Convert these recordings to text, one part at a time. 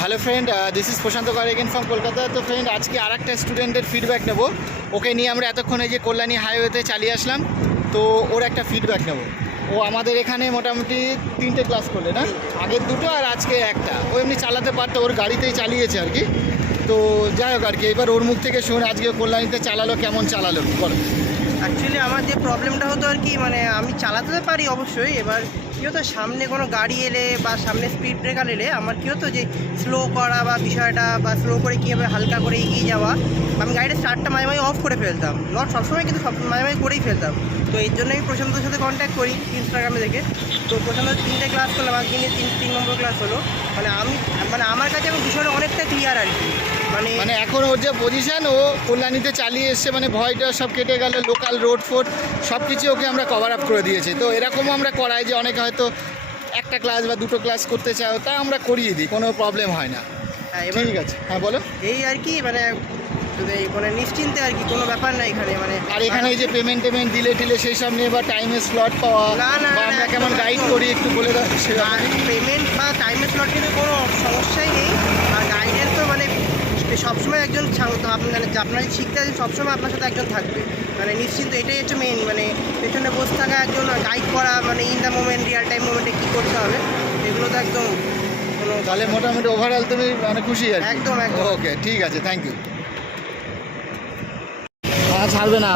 Hello friend, this is প্রশান্ত কর again from Kolkata. তো friend, আজকে আর একটা স্টুডেন্টের ফিডব্যাক নেব। ওকে নিয়ে আমরা এতক্ষণে যে কল্যাণী হাইওয়েতে চালিয়ে আসলাম, তো ওর একটা ফিডব্যাক নেব। ও আমাদের এখানে মোটামুটি 3টে ক্লাস করলে না, আগের 2টো আর আজকে একটা। ও এমনি চালাতে পারতো, ওর গাড়িতেই চালিয়েছে আর কি। তো যাই হোক আর কি, এবার ওর মুখ থেকে শুন আজকে কল্যাণীতে চালালো, কেমন চালালো বলো। অ্যাকচুয়ালি আমার যে প্রবলেমটা হতো আর কি, মানে আমি চালাতে তো পারি অবশ্যই, এবার কী হতো সামনে কোনো গাড়ি এলে বা সামনে স্পিড ব্রেকার এলে আমার কী হতো যে স্লো করা বা বিষয়টা, বা স্লো করে কীভাবে হালকা করে এগিয়ে যাওয়া, আমি গাড়িটা স্টার্টটা মাঝে মাঝে অফ করে ফেলতাম, নট সবসময় কিন্তু মাঝে মাঝে করেই ফেলতাম। তো এই জন্য আমি প্রশান্তর সাথে কন্ট্যাক্ট করি ইনস্টাগ্রামে দেখে। তো প্রশান্ত 3টে ক্লাস করলাম, আজকে নিয়ে 3 নম্বর ক্লাস হলো। মানে আমার কাছে এখন বিষয়টা অনেকটা ক্লিয়ার আর কি। মানে এখন ওর যে পজিশন, ও কল্যাণীতে চালিয়ে এসছে, মানে ভয়টা সব কেটে গেল। লোকাল রোড ফোড সব কিছু ওকে আমরা কভার আপ করে দিয়েছি। তো এরকমও আমরা করাই যে অনেকে হয়তো একটা ক্লাস বা 2টো ক্লাস করতে চাও, তা আমরা করিয়ে দিই, কোনো প্রবলেম হয় না। হ্যাঁ, ঠিক আছে, হ্যাঁ বলো। এই আর কি, মানে নিশ্চিন্তে আর কি, কোনো ব্যাপার না এখানে। আর এখানে এই যে পেমেন্ট দিলে সেই সব নিয়ে বা টাইমে স্লট পাওয়া, বা আমরা কেমন গাইড করি একটু বলে দাও। পেমেন্ট বা টাইমের স্লট কিন্তু কোনো সমস্যাই নেই। আর গাইডের তো মানে সবসময় একজন আপনার শিখতে আছেন, সবসময় আপনার সাথে একজন থাকবে, মানে নিশ্চিন্ত। এটাই হচ্ছে মেন, মানে পেছনে বসে থাকা একজন গাইড করা, মানে in the moment, Real time মোমেন্টে কী করতে হবে, এগুলো তো একদম কোনো। তাহলে মোটামুটি ওভারঅল তুমি মানে খুশি আর একদম। ওকে, ঠিক আছে, থ্যাংক ইউ। হ্যাঁ, ছাড়বে না,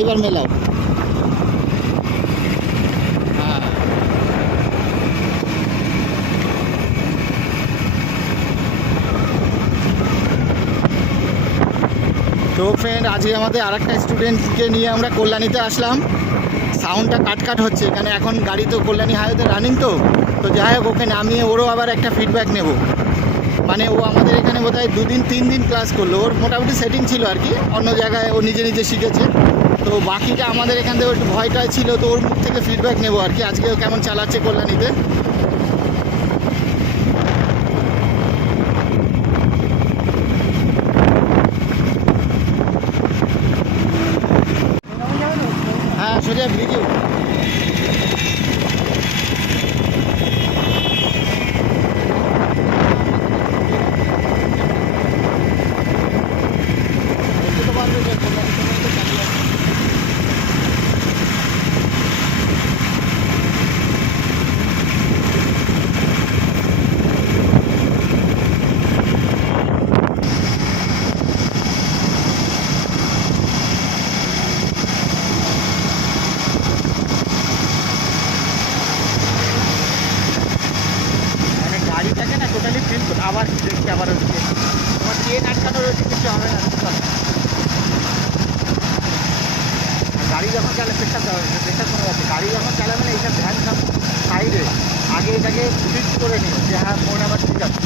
এবার মেলাও। হ্যাঁ, তো ফ্রেন্ড, আজকে আমাদের আর একটা স্টুডেন্টকে নিয়ে আমরা কল্যাণীতে আসলাম। সাউন্ডটা কাট হচ্ছে এখানে, এখন গাড়ি তো কল্যাণী হাইওয়েতে রানিং। তো যাই হোক, ওকে নামিয়ে ওরও আবার একটা ফিডব্যাক নেব। মানে ও আমাদের এখানে বোধহয় 2-3 দিন ক্লাস করলো, ওর মোটামুটি সেটিং ছিল আর কি। অন্য জায়গায় ও নিজে নিজে শিখেছে, তো বাকিটা আমাদের এখান থেকে একটু ভয়টাই ছিল। তো ওর মুখ থেকে ফিডব্যাক নেবো আর কি, আজকে ও কেমন চালাচ্ছে কল্যাণীতে। হ্যাঁ, সোজা ভিডিও। গাড়িটাকে না টোটালি ফিল করো, আবার দেখছি আবার হচ্ছে তোমার ট্রেন আটকানো রয়েছে, কিছু হবে না। গাড়ি যখন চালে প্রেশার দেওয়া হয়েছে, প্রেশার কমে যাচ্ছে। গাড়ি যখন চালাবে না, এইসব ভ্যান সব সাইডে আগে এটাকে ফিক্স করে নিও যে হ্যাঁ ফোন আমার ঠিক আছে।